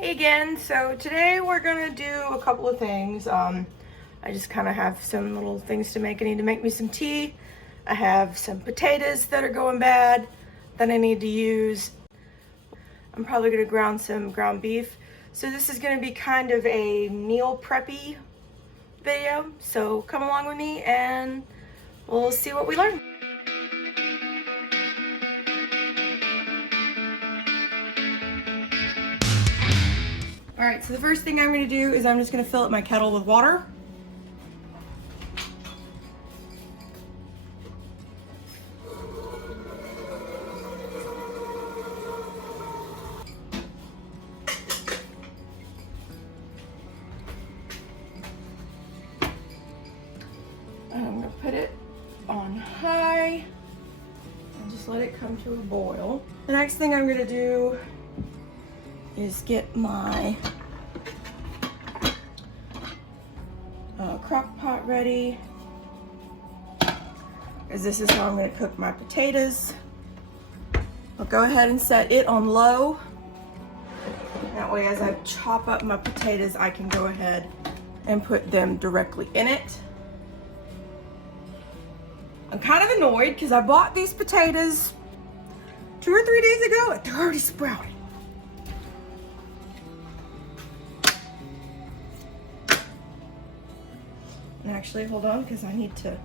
Hey again. So today we're gonna do a couple of things. I just kind of have some little things to make. I need to make me some tea. I have some potatoes that are going bad that I need to use. I'm probably gonna ground some ground beef. So this is gonna be kind of a meal preppy video. So come along with me and we'll see what we learn. All right, so the first thing I'm gonna do is I'm just gonna fill up my kettle with water. And I'm gonna put it on high and just let it come to a boil. The next thing I'm gonna do is get my crock pot ready, because this is how I'm going to cook my potatoes. I'll go ahead and set it on low. That way as I chop up my potatoes, I can go ahead and put them directly in it. I'm kind of annoyed because I bought these potatoes 2 or 3 days ago and they're already sprouted. And actually, hold on, because I need to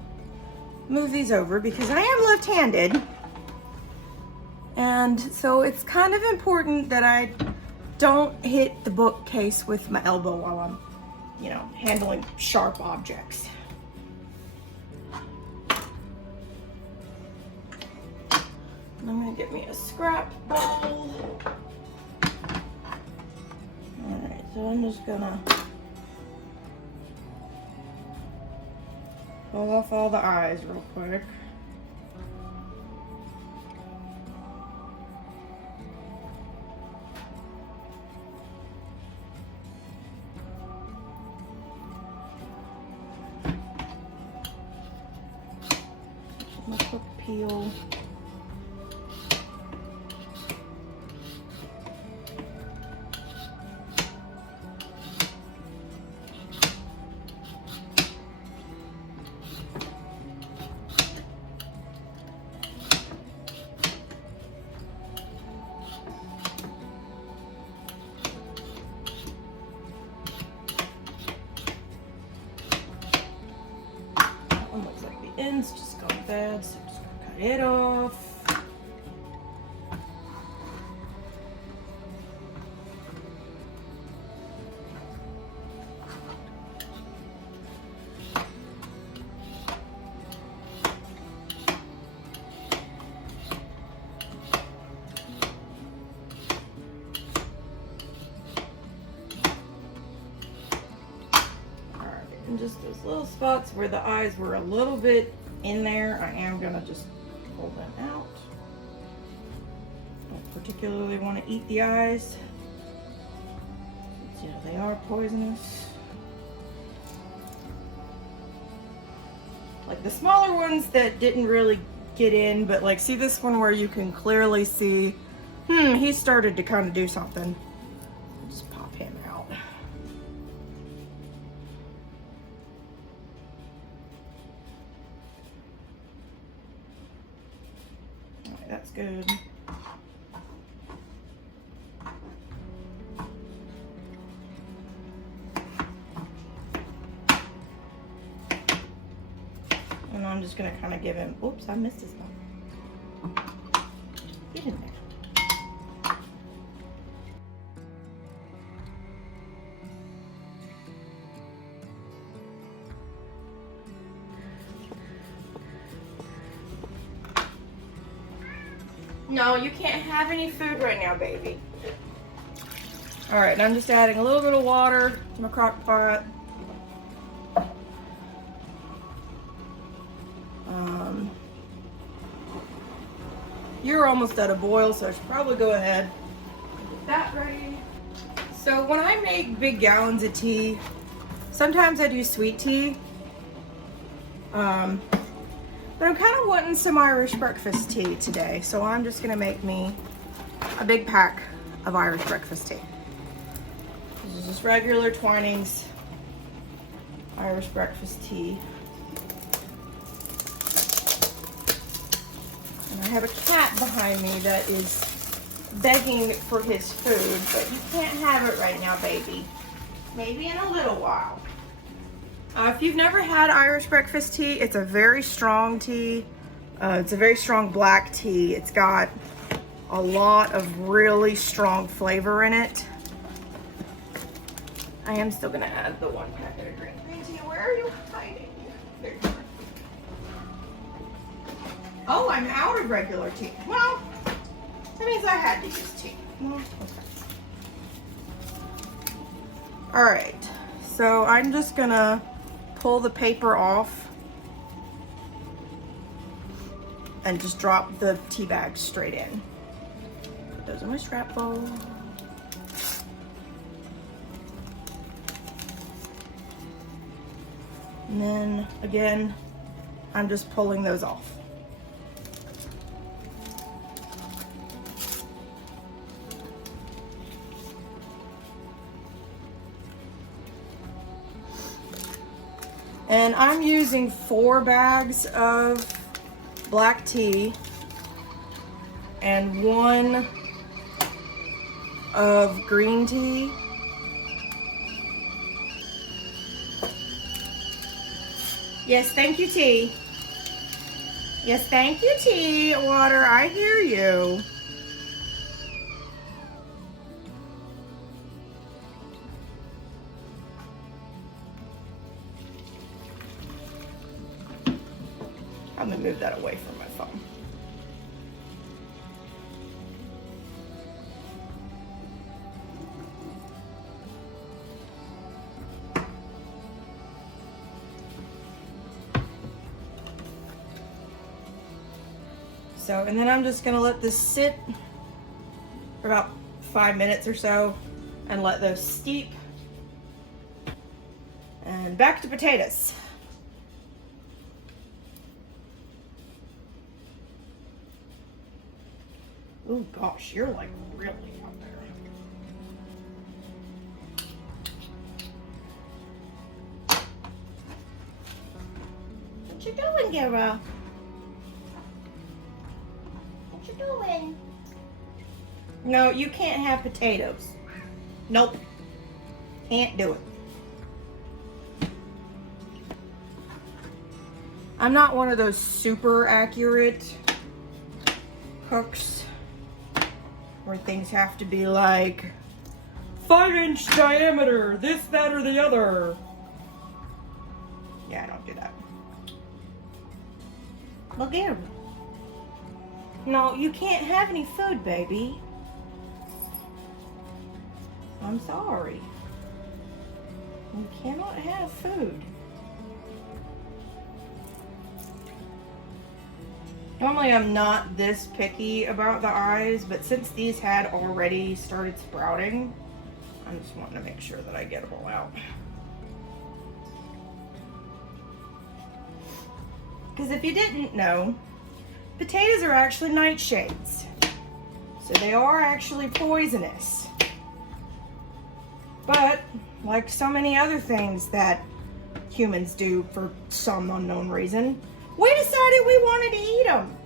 move these over because I am left-handed. And so it's kind of important that I don't hit the bookcase with my elbow while I'm, handling sharp objects. And I'm gonna get me a scrap bowl. All right, so I'm just gonna pull off all the eyes real quick. A quick peel. Looks like the end's just gone bad, so I'm just gonna cut it off. And just those little spots where the eyes were a little bit in there, I am gonna just pull them out. Don't particularly want to eat the eyes. Yeah, they are poisonous. Like the smaller ones that didn't really get in, but like see this one where you can clearly see, he started to kind of do something. Just pop him out. That's good. And I'm just gonna kind of give him, oops, I missed his one. Get in there. No, you can't have any food right now, baby. All right, and I'm just adding a little bit of water to my crock pot. You're almost at a boil, so I should probably go ahead and get that ready. So when I make big gallons of tea, sometimes I do sweet tea. But I'm kind of wanting some Irish breakfast tea today, so I'm just gonna make me a big pack of Irish breakfast tea. This is just regular Twinings Irish breakfast tea. And I have a cat behind me that is begging for his food, but you can't have it right now, baby. Maybe in a little while. If you've never had Irish breakfast tea, it's a very strong tea. It's a very strong black tea. It's got a lot of really strong flavor in it. I am still gonna add the 1 packet of green tea. Where are you hiding? There you are. Oh, I'm out of regular tea. Well, that means I had to use tea. Well, okay. All right, so I'm just gonna pull the paper off and just drop the tea bags straight in. Those are my scrap bowls. And then again, I'm just pulling those off. And I'm using 4 bags of black tea and 1 of green tea. Yes, thank you, tea. Yes, thank you, tea. Water, I hear you. I'm gonna move that away from my phone. So, and then I'm just gonna let this sit for about 5 minutes or so and let those steep. And back to potatoes. Oh gosh, you're like really out there. What you doing, Gara? What you doing? No, you can't have potatoes. Nope. Can't do it. I'm not one of those super accurate cooks where things have to be like 5-inch diameter, this, that, or the other. Yeah, I don't do that. Look here. No, you can't have any food, baby. I'm sorry. You cannot have food. Normally I'm not this picky about the eyes, but since these had already started sprouting, I'm just wanting to make sure that I get them all out. Because if you didn't know, potatoes are actually nightshades. So they are actually poisonous. But, like so many other things that humans do for some unknown reason, we decided we wanted to eat them.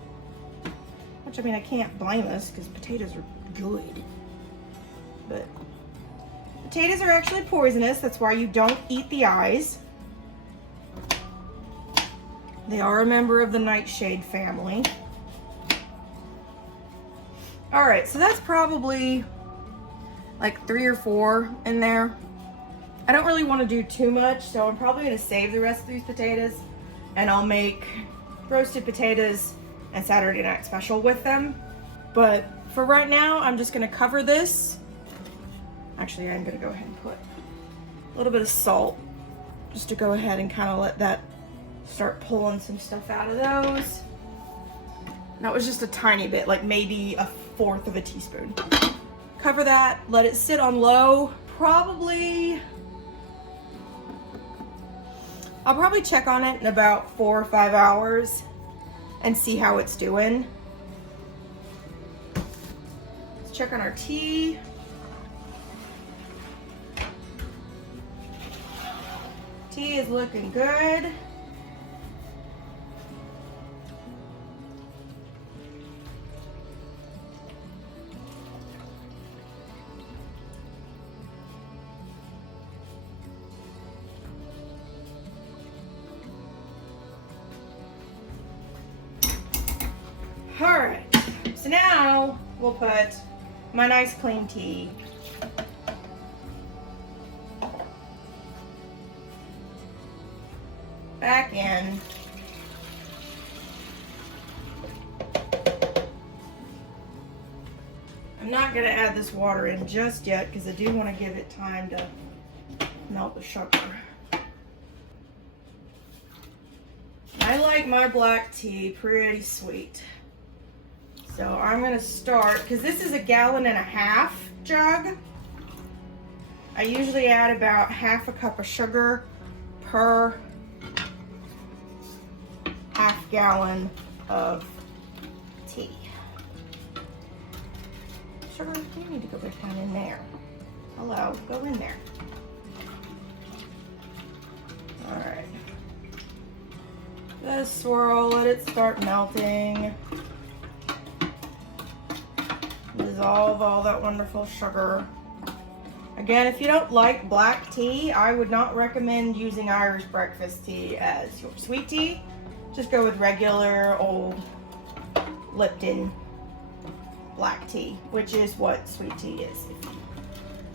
Which, I mean, I can't blame us because potatoes are good. But potatoes are actually poisonous. That's why you don't eat the eyes. They are a member of the nightshade family. All right, so that's probably like 3 or 4 in there. I don't really want to do too much, so I'm probably going to save the rest of these potatoes. And I'll make roasted potatoes and Saturday night special with them. But for right now, I'm just gonna cover this. Actually, I'm gonna go ahead and put a little bit of salt just to go ahead and kind of let that start pulling some stuff out of those. That was just a tiny bit, like maybe 1/4 of a teaspoon. Cover that, let it sit on low, I'll probably check on it in about 4 or 5 hours and see how it's doing. Let's check on our tea. tea is looking good. All right, so now we'll put my nice clean tea back in. I'm not gonna add this water in just yet because I do want to give it time to melt the sugar. I like my black tea pretty sweet. So I'm gonna start, because this is a 1.5 gallon jug. I usually add about 1/2 cup of sugar per 1/2 gallon of tea. Sugar, you need to go back down in there. Hello, go in there. All right. Just swirl, let it start melting. Dissolve all that wonderful sugar. Again, if you don't like black tea, I would not recommend using Irish breakfast tea as your sweet tea. Just go with regular old Lipton black tea, which is what sweet tea is. If you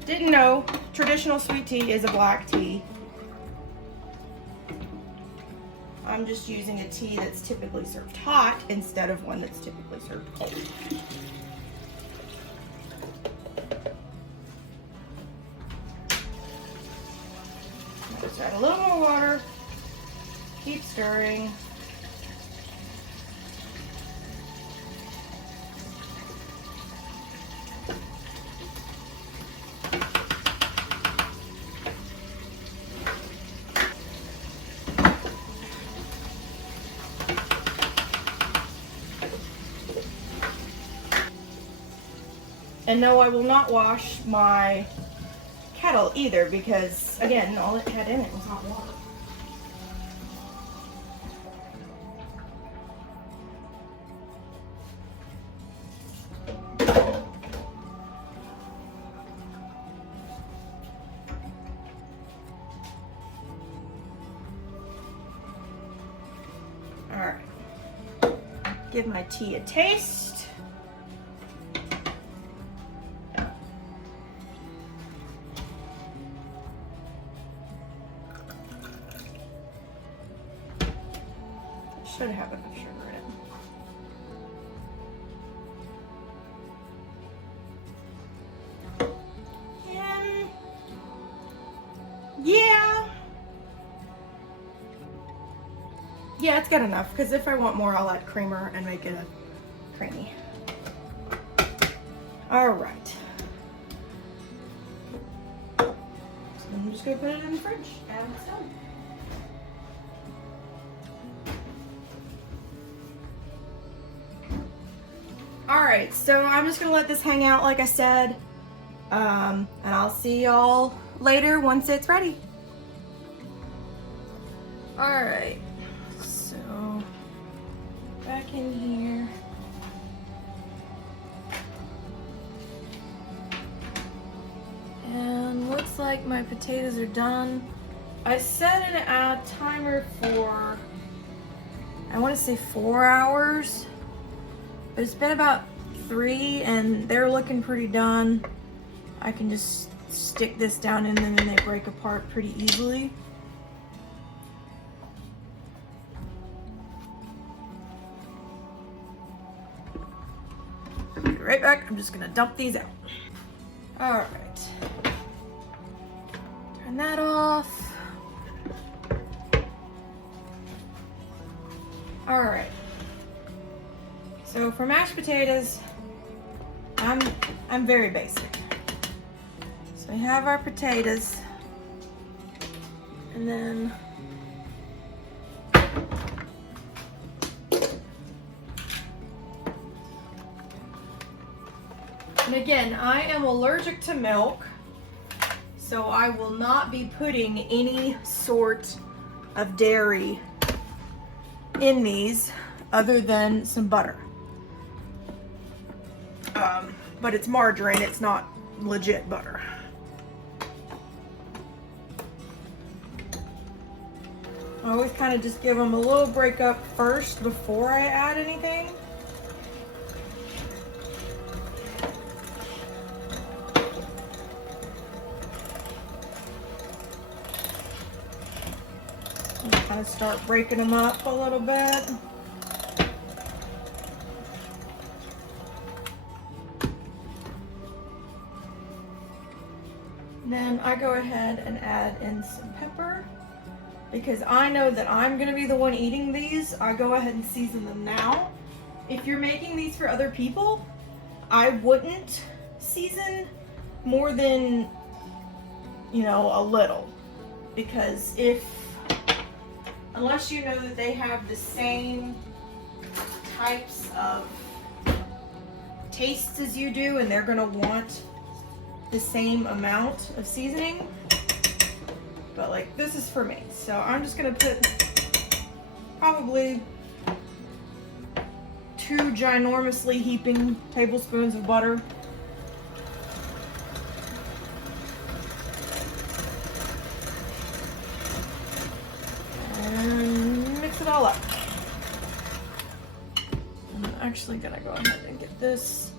didn't know, traditional sweet tea is a black tea. I'm just using a tea that's typically served hot instead of one that's typically served cold. Just add a little more water, keep stirring. And no, I will not wash my kettle either because, again, all it had in it was hot water. All right, give my tea a taste. Should have enough sugar in it. And yeah, it's good enough because if I want more, I'll add creamer and make it a creamy. All right. So I'm just gonna put it in the fridge and it's done. All right, so I'm just gonna let this hang out like I said, and I'll see y'all later once it's ready. All right, so back in here. And looks like my potatoes are done. I set a timer for, I wanna say 4 hours. But it's been about 3 and they're looking pretty done. I can just stick this down in them and they break apart pretty easily. Be right back, I'm just gonna dump these out. All right, turn that off. All right. So for mashed potatoes, I'm very basic. So we have our potatoes, and then and again, I am allergic to milk, So I will not be putting any sort of dairy in these other than some butter. But it's margarine, it's not legit butter. I always kind of just give them a little break up first before I add anything. And kind of start breaking them up a little bit. Then I go ahead and add in some pepper. Because I know that I'm gonna be the one eating these, I go ahead and season them now. If you're making these for other people, I wouldn't season more than, you know, a little. Because unless you know that they have the same types of tastes as you do and they're gonna want the same amount of seasoning. But like, this is for me. So I'm just gonna put probably 2 ginormously heaping tablespoons of butter. And mix it all up. I'm actually gonna go ahead and get this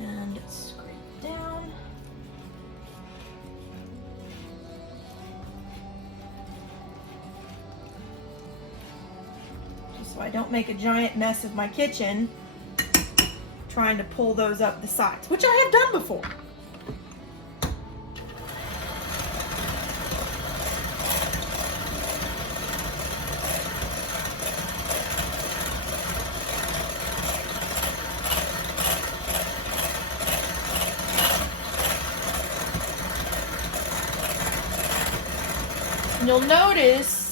and scrape it down. So I don't make a giant mess of my kitchen trying to pull those up the sides, which I have done before. And you'll notice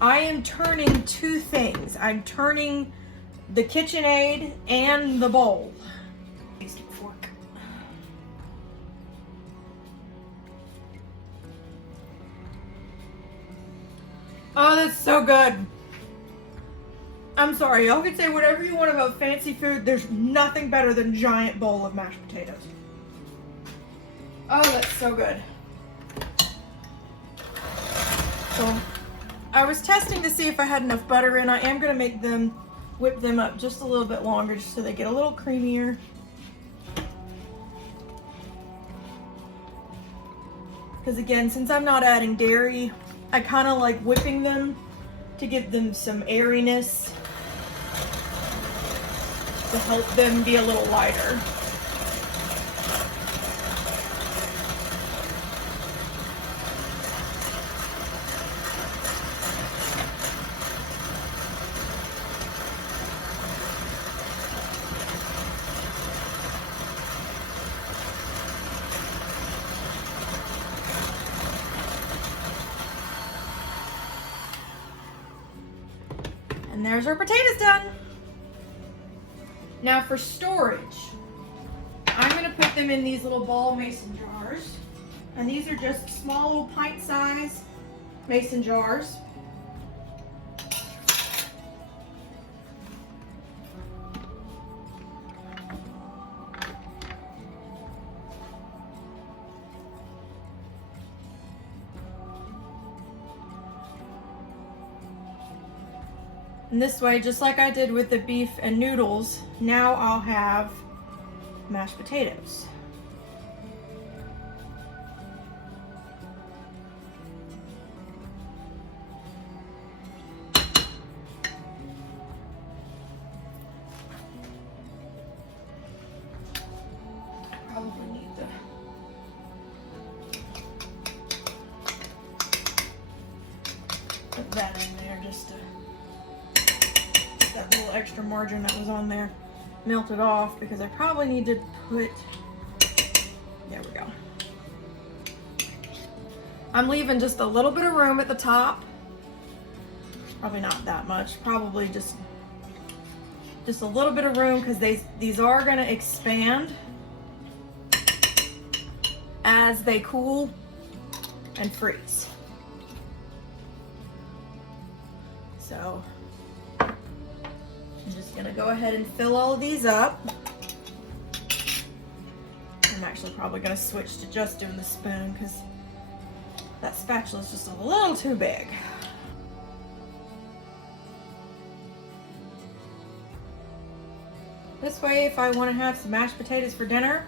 I am turning 2 things. I'm turning the KitchenAid and the bowl. Please get a fork. Oh, that's so good. I'm sorry, y'all can say whatever you want about fancy food. There's nothing better than a giant bowl of mashed potatoes. Oh, that's so good. So, I was testing to see if I had enough butter, and I am going to make them, whip them up just a little bit longer just so they get a little creamier. Because again, since I'm not adding dairy, I kind of like whipping them to give them some airiness to help them be a little lighter. And there's our potatoes done. Now for storage, I'm gonna put them in these little ball mason jars. And these are just small little pint size mason jars. And this way, just like I did with the beef and noodles, now I'll have mashed potatoes. I probably need to put that in there just to that little extra margarine that was on there melted off, because I probably need to put, there we go. I'm leaving just a little bit of room at the top. Probably not that much, probably just a little bit of room, because these are gonna expand as they cool and freeze. So I'm just gonna go ahead and fill all of these up. I'm actually probably gonna switch to just doing the spoon because that spatula is just a little too big. This way, if I want to have some mashed potatoes for dinner,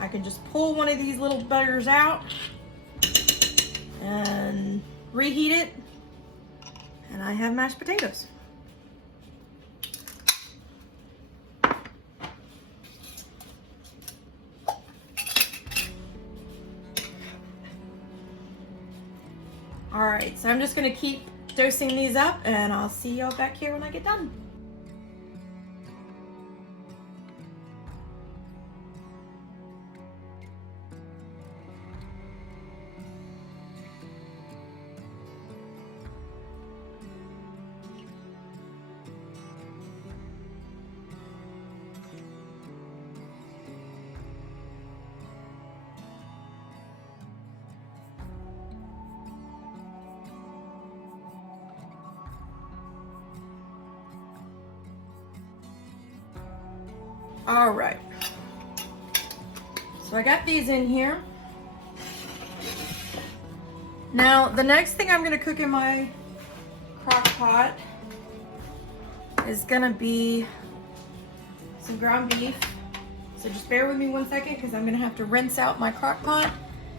I can just pull one of these little butters out and reheat it, and I have mashed potatoes. All right, so I'm just gonna keep dosing these up, and I'll see y'all back here when I get done. All right, so I got these in here. Now, the next thing I'm gonna cook in my crock pot is gonna be some ground beef. So just bear with me 1 second because I'm gonna have to rinse out my crock pot,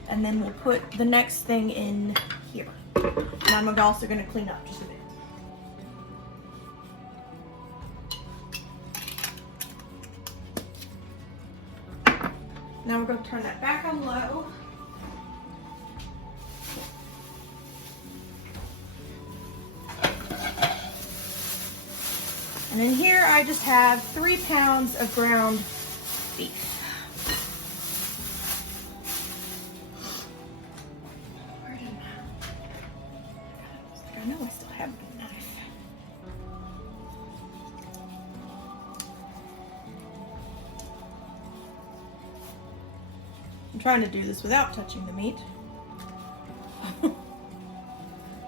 and then we'll put the next thing in here. And I'm also gonna clean up just a bit. Now we're going to turn that back on low. And in here I just have 3 pounds of ground beef. Where did I know I still have the knife. I'm trying to do this without touching the meat.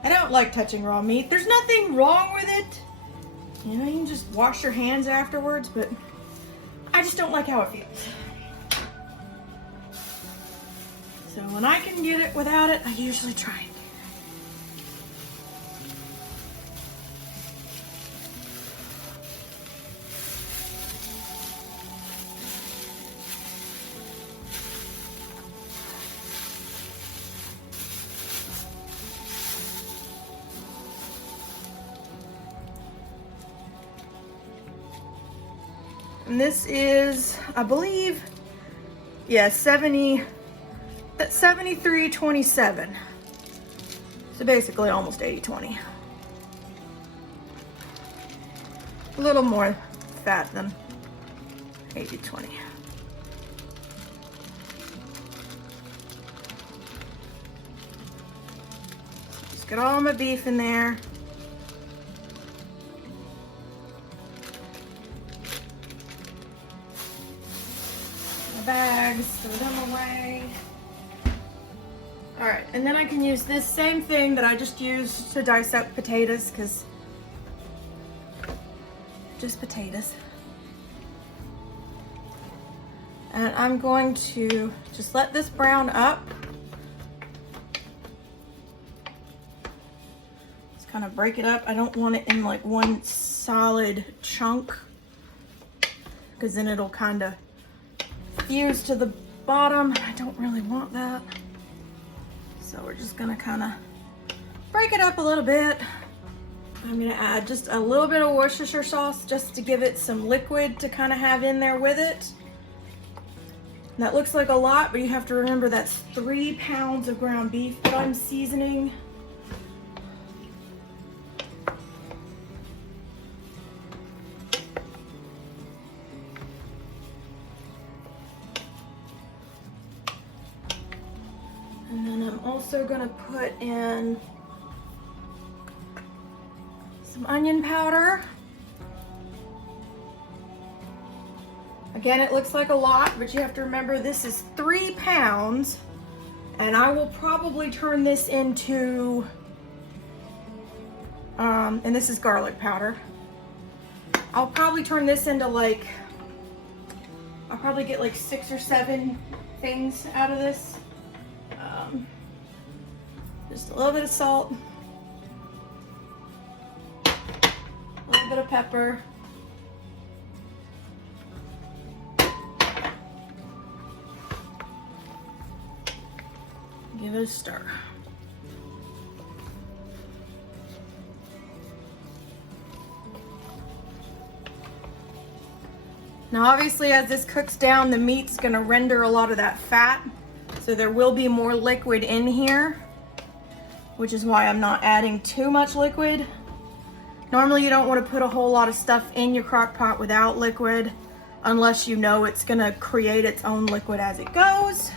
I don't like touching raw meat. There's nothing wrong with it. You know, you can just wash your hands afterwards, but I just don't like how it feels. So when I can get it without it, I usually try it. And this is, I believe, yeah, 73-27. So basically almost 80-20. A little more fat than 80-20. Just get all my beef in there. Bags, throw them away. All right, and then I can use this same thing that I just used to dice up potatoes, because just potatoes. And I'm going to just let this brown up. Just kind of break it up. I don't want it in like one solid chunk, because then it'll kind of fuse to the bottom. I don't really want that. So we're just gonna kind of break it up a little bit. I'm gonna add just a little bit of Worcestershire sauce just to give it some liquid to kind of have in there with it. And that looks like a lot, but you have to remember that's 3 pounds of ground beef that I'm seasoning. And then I'm also gonna put in some onion powder. Again, it looks like a lot, but you have to remember this is 3 pounds, and I will probably turn this into, and this is garlic powder. I'll probably turn this into like, I'll probably get like 6 or 7 things out of this. Just a little bit of salt, a little bit of pepper. Give it a stir. Now obviously as this cooks down, the meat's gonna render a lot of that fat, so there will be more liquid in here, which is why I'm not adding too much liquid. Normally you don't want to put a whole lot of stuff in your crock pot without liquid, unless you know it's gonna create its own liquid as it goes.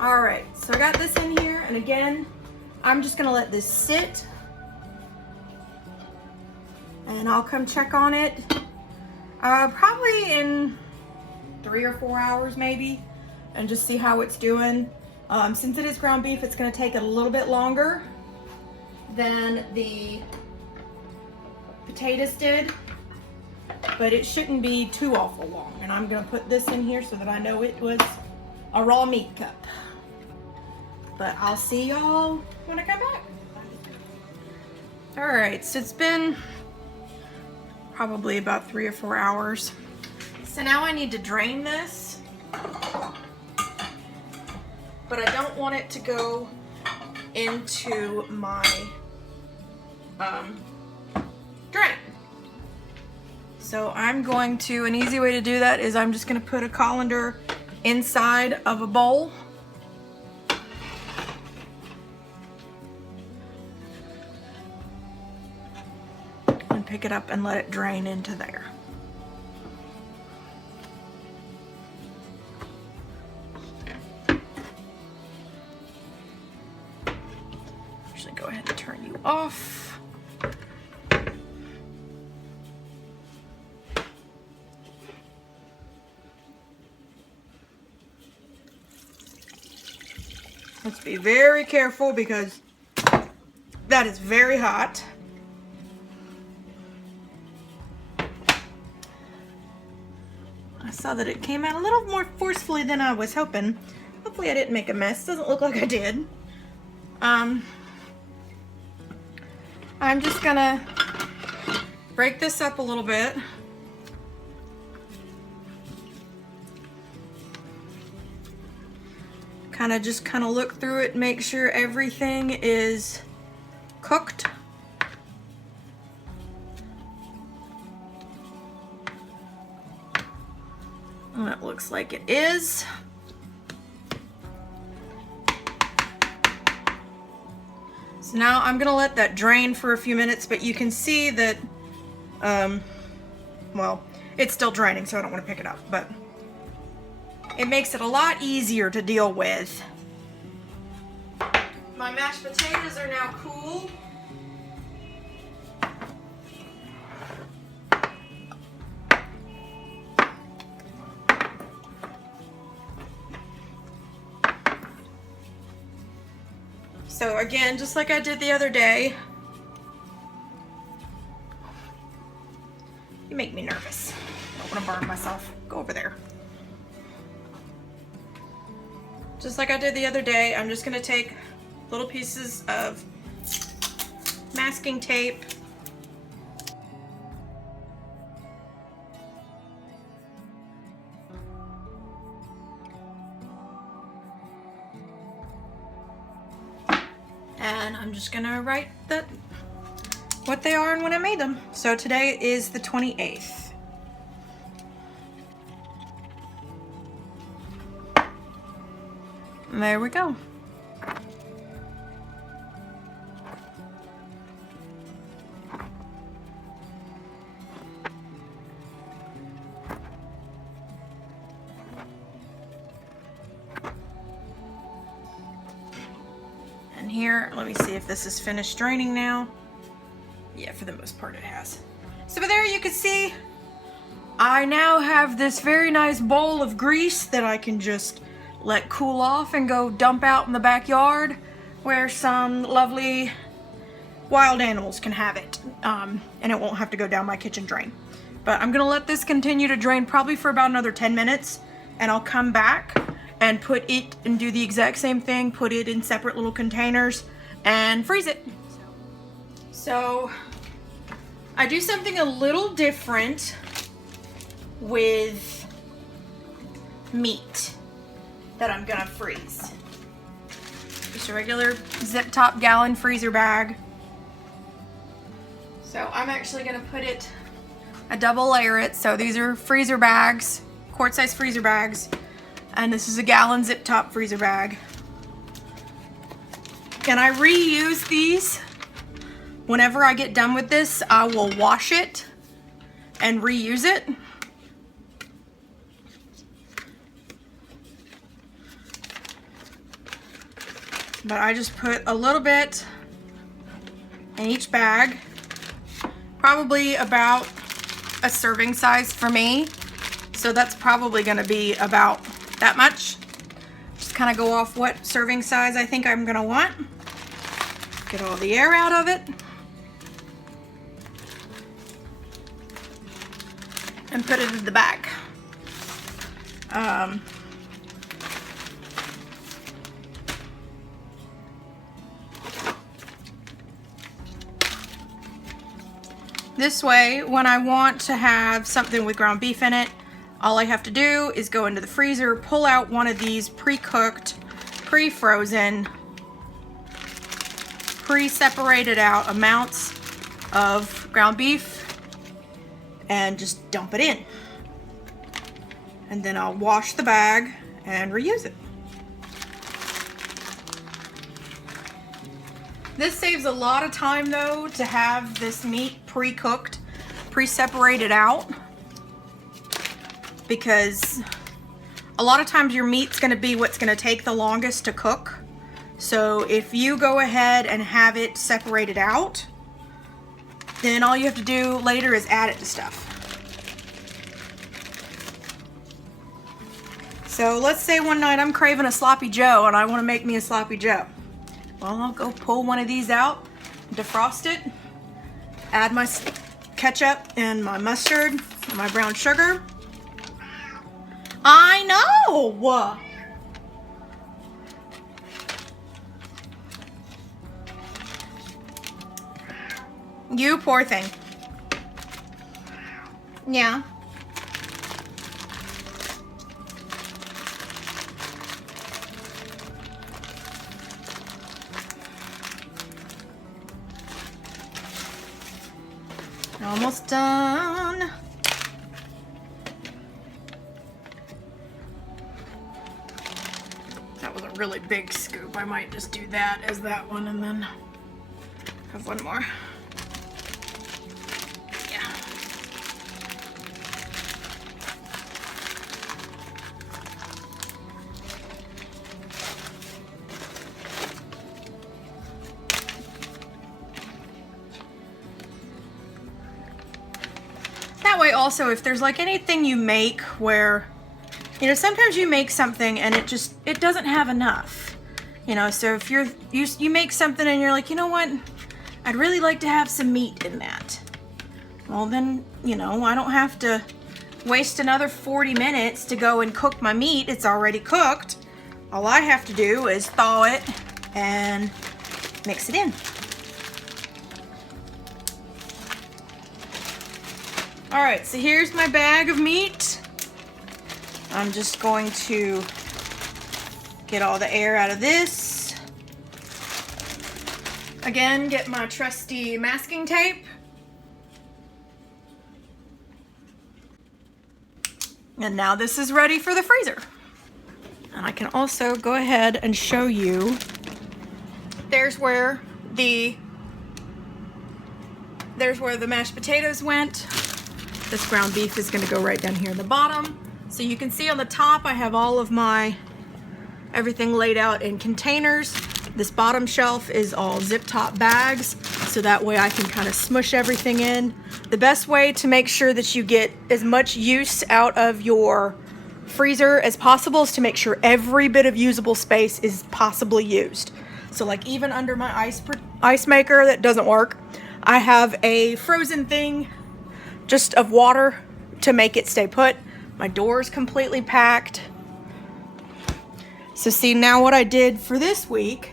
All right, so I got this in here, and again, I'm just gonna let this sit, and I'll come check on it probably in 3 or 4 hours maybe, and just see how it's doing. Since it is ground beef, it's gonna take a little bit longer than the potatoes did, but it shouldn't be too awful long. And I'm gonna put this in here so that I know it was a raw meat cup. But I'll see y'all when I come back. All right, so it's been probably about 3 or 4 hours. So now I need to drain this, but I don't want it to go into my drain. So I'm going to, an easy way to do that is I'm just gonna put a colander inside of a bowl. Pick it up and let it drain into there. Actually, go ahead and turn you off. Let's be very careful because that is very hot. I saw that it came out a little more forcefully than I was hoping. Hopefully I didn't make a mess. Doesn't look like I did. I'm just gonna break this up a little bit. Just look through it, make sure everything is cooked. And it looks like it is. So now I'm gonna let that drain for a few minutes, but you can see that, well, it's still draining, so I don't want to pick it up, but it makes it a lot easier to deal with. My mashed potatoes are now cool. So again, just like I did the other day, you make me nervous. I don't want to burn myself. Go over there. Just like I did the other day, I'm just gonna take little pieces of masking tape. And I'm just gonna write what they are and when I made them. So today is the 28th. And there we go. And here, let me see if this is finished draining now. for the most part it has. So there you can see, I now have this very nice bowl of grease that I can just let cool off and go dump out in the backyard where some lovely wild animals can have it. And it won't have to go down my kitchen drain. But I'm gonna let this continue to drain probably for about another 10 minutes, and I'll come back and put it and do the exact same thing, put it in separate little containers and freeze it. So I do something a little different with meat that I'm gonna freeze. Just a regular zip top gallon freezer bag. So I'm actually gonna put it, a double layer it. So these are freezer bags, quart size freezer bags, and this is a gallon zip top freezer bag. And I reuse these. Whenever I get done with this, I will wash it and reuse it. But I just put a little bit in each bag, probably about a serving size for me. So that's probably gonna be about that much. Just kind of go off what serving size I think I'm gonna want. Get all the air out of it. And put it in the bag. This way, when I want to have something with ground beef in it, all I have to do is go into the freezer, pull out one of these pre-cooked, pre-frozen, pre-separated out amounts of ground beef, and just dump it in. And then I'll wash the bag and reuse it. This saves a lot of time though to have this meat pre-cooked, pre-separated out, because a lot of times your meat's gonna be what's gonna take the longest to cook. So if you go ahead and have it separated out, then all you have to do later is add it to stuff. So let's say one night I'm craving a sloppy joe and I want to make me a sloppy joe. Well, I'll go pull one of these out, defrost it, add my ketchup and my mustard and my brown sugar. I know! You poor thing. Yeah. Almost done. That was a really big scoop. I might just do that as that one and then have one more. Yeah. That way also, if there's like anything you make where, you know, sometimes you make something and it doesn't have enough, you know, so if you make something and you're like, you know what, I'd really like to have some meat in that. Well then, you know, I don't have to waste another 40 minutes to go and cook my meat. It's already cooked. All I have to do is thaw it and mix it in. All right, so here's my bag of meat. I'm just going to get all the air out of this. Again, get my trusty masking tape. And now this is ready for the freezer. And I can also go ahead and show you, there's where the mashed potatoes went. This ground beef is gonna go right down here in the bottom. So you can see on the top, I have all of my, everything laid out in containers. This bottom shelf is all zip top bags. so that way I can kind of smush everything in. The best way to make sure that you get as much use out of your freezer as possible is to make sure every bit of usable space is possibly used. So like even under my ice maker that doesn't work, I have a frozen thing just of water to make it stay put. My door's completely packed. So see, now what I did for this week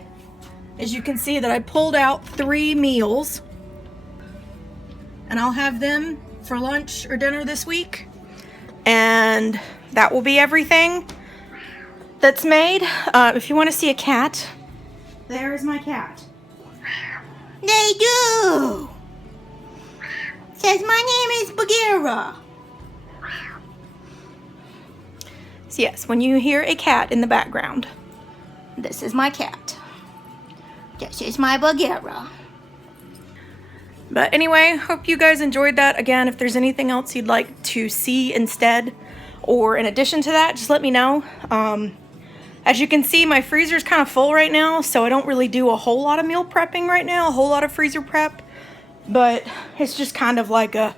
is you can see that I pulled out 3 meals, and I'll have them for lunch or dinner this week, and that will be everything that's made. If you want to see a cat, there's my cat. They do. Says my name is Bagheera. So yes, when you hear a cat in the background, this is my cat. This is my Bagheera. But anyway, hope you guys enjoyed that. Again, if there's anything else you'd like to see instead or in addition to that, just let me know. As you can see, my freezer's kind of full right now, so I don't really do a whole lot of meal prepping right now, a whole lot of freezer prep. But it's just kind of like a,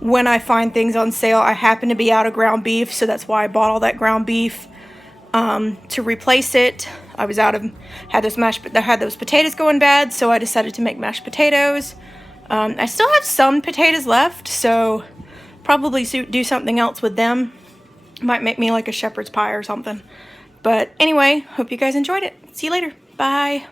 when I find things on sale, I happen to be out of ground beef, so that's why I bought all that ground beef to replace it. I was out of, had those potatoes going bad, so I decided to make mashed potatoes. I still have some potatoes left, so probably do something else with them. Might make me like a shepherd's pie or something. But anyway, hope you guys enjoyed it. See you later. Bye.